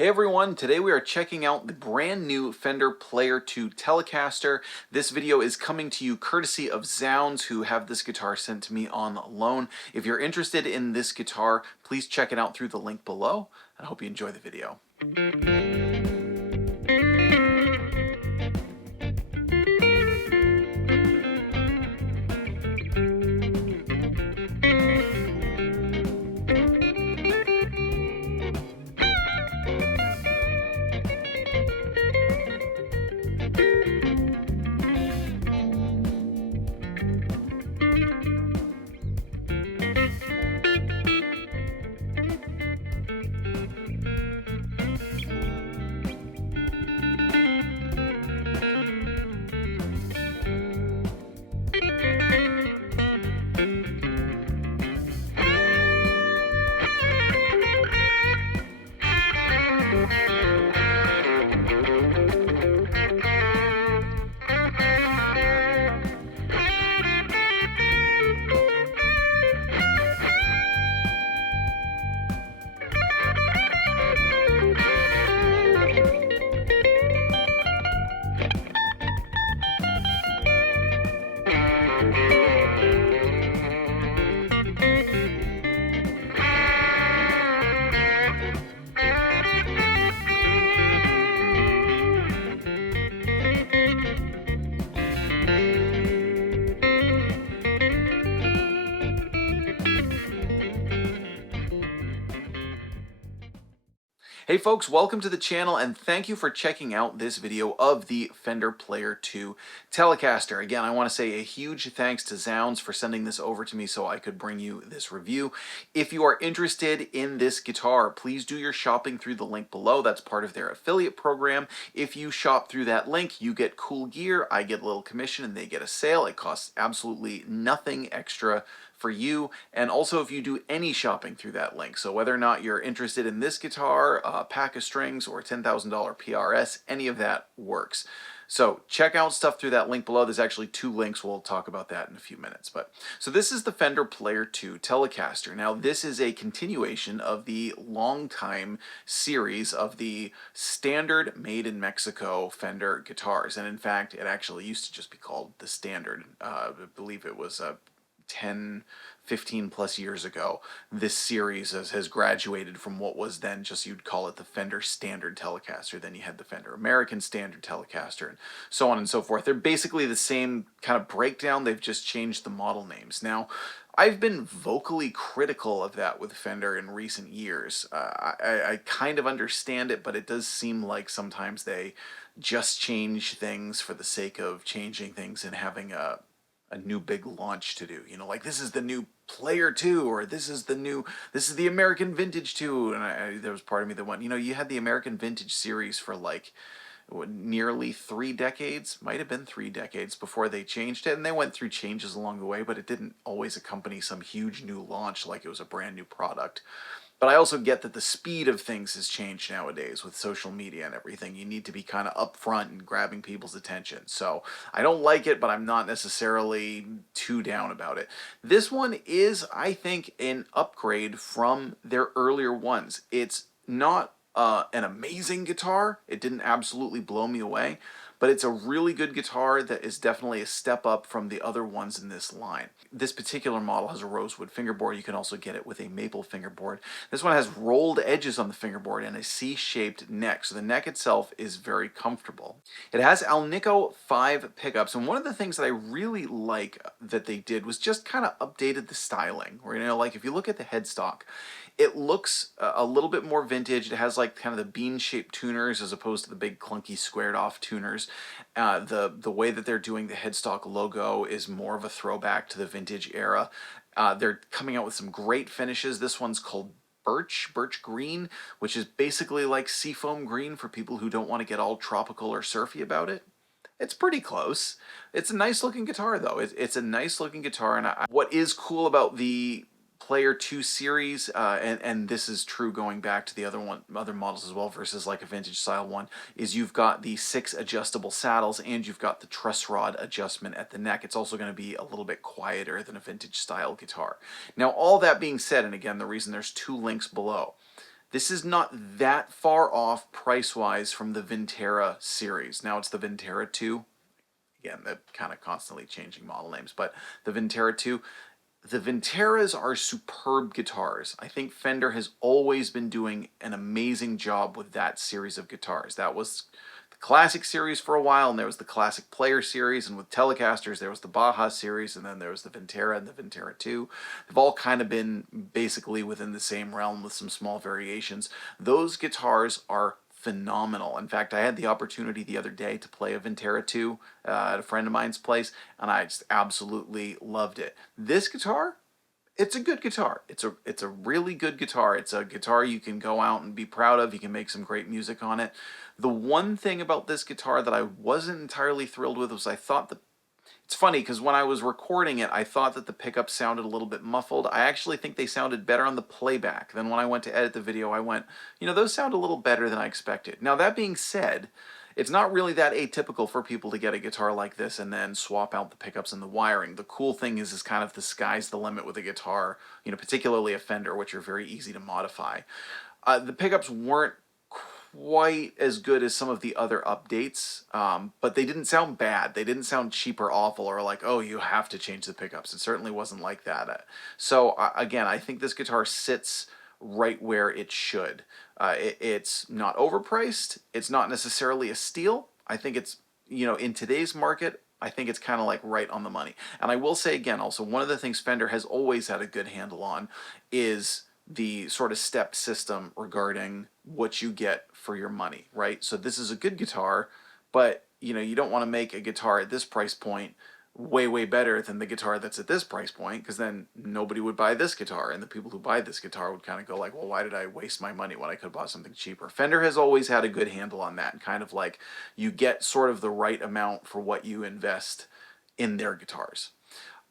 Hey everyone, today we are checking out the brand new Fender Player 2 Telecaster. This video is coming to you courtesy of Zzounds, who have this guitar sent to me on loan. If you're interested in this guitar, please check it out through the link below, and I hope you enjoy the video. Hey folks, welcome to the channel and thank you for checking out this video of the Fender Player 2 Telecaster. Again, I want to say a huge thanks to Zzounds for sending this over to me so I could bring you this review. If you are interested in this guitar, please do your shopping through the link below. That's part of their affiliate program. If you shop through that link, you get cool gear, I get a little commission, and they get a sale. It costs absolutely nothing extra for you, and also if you do any shopping through that link. So whether or not you're interested in this guitar, a pack of strings, or a $10,000 PRS, any of that works. So check out stuff through that link below. There's actually two links. We'll talk about that in a few minutes. So this is the Fender Player 2 Telecaster. Now this is a continuation of the long-time series of the standard made in Mexico Fender guitars. And in fact, it actually used to just be called the Standard. I believe it was 10, 15 plus years ago, this series has graduated from what was then just, you'd call it the Fender Standard Telecaster, then you had the Fender American Standard Telecaster, and so on and so forth. They're basically the same kind of breakdown, they've just changed the model names. Now, I've been vocally critical of that with Fender in recent years. I kind of understand it, but it does seem like sometimes they just change things for the sake of changing things and having a new big launch to do, you know, like this is the new Player 2, or this is the American Vintage 2, and there was part of me that went, you know, you had the American Vintage series for like nearly 3 decades, might have been 3 decades before they changed it, and they went through changes along the way, but it didn't always accompany some huge new launch like it was a brand new product. But I also get that the speed of things has changed nowadays with social media and everything. You need to be kind of upfront and grabbing people's attention. So I don't like it, but I'm not necessarily too down about it. This one is, I think, an upgrade from their earlier ones. It's not an amazing guitar. It didn't absolutely blow me away, but it's a really good guitar that is definitely a step up from the other ones in this line. This particular model has a rosewood fingerboard. You can also get it with a maple fingerboard. This one has rolled edges on the fingerboard and a C-shaped neck, so the neck itself is very comfortable. It has Alnico 5 pickups, and one of the things that I really like that they did was just kind of updated the styling. Where, you know, like if you look at the headstock, it looks a little bit more vintage. It has like kind of the bean-shaped tuners as opposed to the big clunky squared-off tuners. The way that they're doing the headstock logo is more of a throwback to the vintage era. They're coming out with some great finishes. This one's called birch green, which is basically like seafoam green for people who don't want to get all tropical or surfy about it. It's pretty close. It's a nice looking guitar though. It's a nice looking guitar, and what is cool about the Player 2 series, and this is true going back to the other models as well versus like a vintage style one, is you've got the 6 adjustable saddles and you've got the truss rod adjustment at the neck. It's also going to be a little bit quieter than a vintage style guitar. Now all that being said, and again the reason there's 2 links below, This is not that far off price-wise from the Vintera series. Now it's the Vintera 2. Again, they're kind of constantly changing model names, but the Vintera 2. The Vinteras are superb guitars. I think Fender has always been doing an amazing job with that series of guitars. That was the Classic series for a while, and there was the Classic Player series, and with Telecasters there was the Baja series, and then there was the Vintera and the Vintera 2. They've all kind of been basically within the same realm with some small variations. Those guitars are phenomenal. In fact, I had the opportunity the other day to play a Vintera 2 at a friend of mine's place, and I just absolutely loved it. This guitar, it's a good guitar. It's a really good guitar. It's a guitar you can go out and be proud of. You can make some great music on it. The one thing about this guitar that I wasn't entirely thrilled with was I thought the it's funny because when I was recording it, I thought that the pickups sounded a little bit muffled. I actually think they sounded better on the playback. Then when I went to edit the video, I went, you know, those sound a little better than I expected. Now, that being said, it's not really that atypical for people to get a guitar like this and then swap out the pickups and the wiring. The cool thing is kind of the sky's the limit with a guitar, you know, particularly a Fender, which are very easy to modify. The pickups weren't quite as good as some of the other updates, but they didn't sound bad. They didn't sound cheap or awful or like, oh, you have to change the pickups. It certainly wasn't like that. So again, I think this guitar sits right where it should. It's not overpriced. It's not necessarily a steal. I think it's, you know, in today's market, I think it's kind of like right on the money. And I will say again, also, one of the things Fender has always had a good handle on is the sort of step system regarding what you get for your money, right? So this is a good guitar, but you know, you don't want to make a guitar at this price point way better than the guitar that's at this price point, because then nobody would buy this guitar, and the people who buy this guitar would kind of go like, well, why did I waste my money when I could have bought something cheaper? Fender has always had a good handle on that, and kind of like you get sort of the right amount for what you invest in their guitars.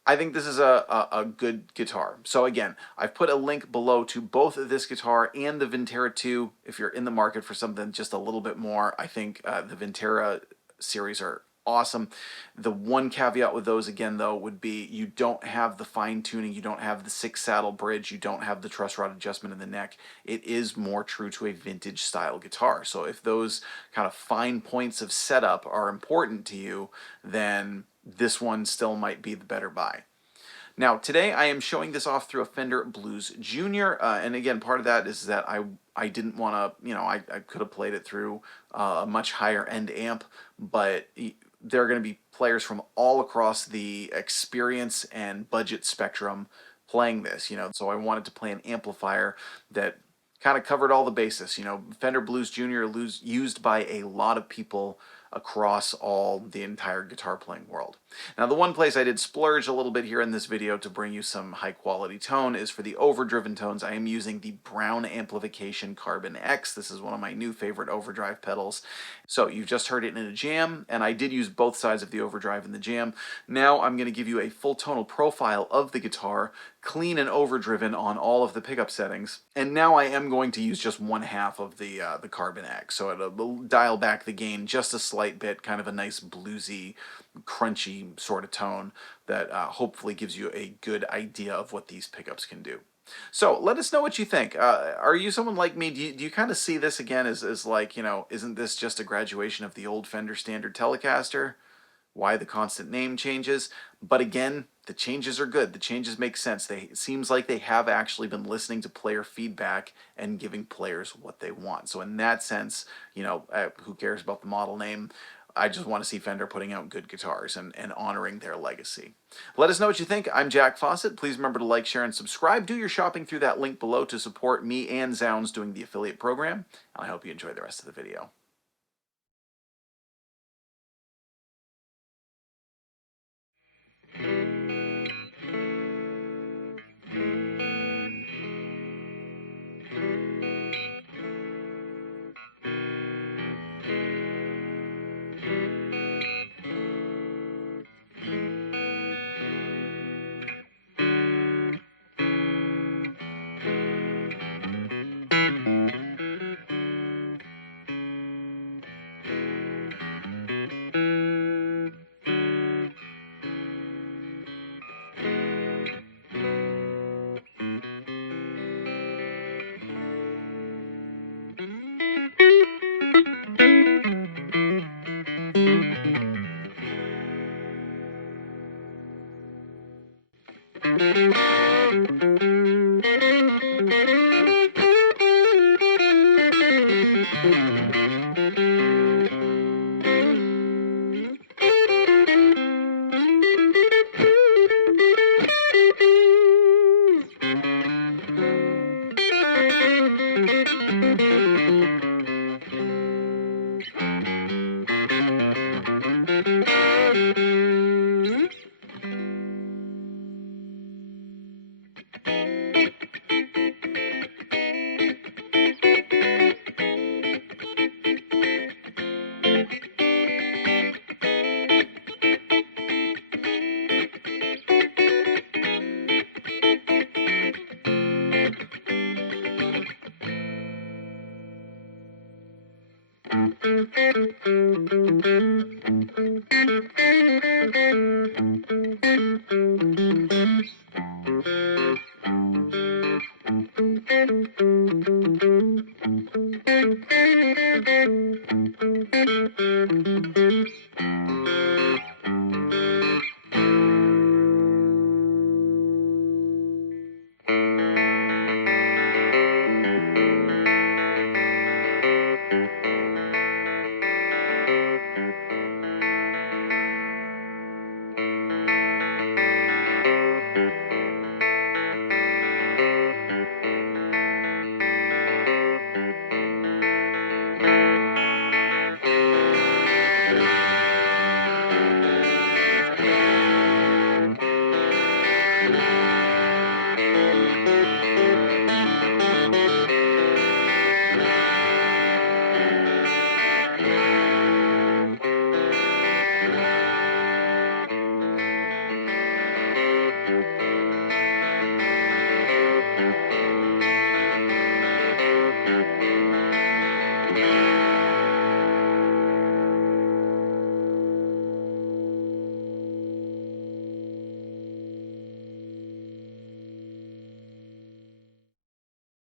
I think this is a good guitar. So again, I've put a link below to both this guitar and the Vintera 2. If you're in the market for something just a little bit more, I think the Vintera series are awesome. The one caveat with those, again, though, would be you don't have the fine tuning, you don't have the 6-saddle bridge, you don't have the truss rod adjustment in the neck. It is more true to a vintage style guitar. So if those kind of fine points of setup are important to you, then this one still might be the better buy. Now, today I am showing this off through a Fender Blues Junior, and again, part of that is that I didn't want to, you know, I could have played it through a much higher end amp, but there are going to be players from all across the experience and budget spectrum playing this, you know, so I wanted to play an amplifier that kind of covered all the bases. You know, Fender Blues Junior used by a lot of people across the entire guitar playing world. Now, the one place I did splurge a little bit here in this video to bring you some high quality tone is for the overdriven tones. I am using the Browne Amplification Carbon X. This is one of my new favorite overdrive pedals. So you've just heard it in a jam, and I did use both sides of the overdrive in the jam. Now I'm going to give you a full tonal profile of the guitar, clean and overdriven on all of the pickup settings. And now I am going to use just one half of the Carbon X. So it'll dial back the gain just a slight bit, kind of a nice bluesy, crunchy sort of tone that hopefully gives you a good idea of what these pickups can do. So let us know what you think. Are you someone like me? Do you kind of see this again as like, you know, isn't this just a graduation of the old Fender standard Telecaster? Why the constant name changes? But again, the changes are good. The changes make sense. It seems like they have actually been listening to player feedback and giving players what they want. So in that sense, you know, who cares about the model name? I just want to see Fender putting out good guitars and honoring their legacy. Let us know what you think. I'm Jack Fossett. Please remember to like, share, and subscribe. Do your shopping through that link below to support me and Zzounds doing the affiliate program. And I hope you enjoy the rest of the video.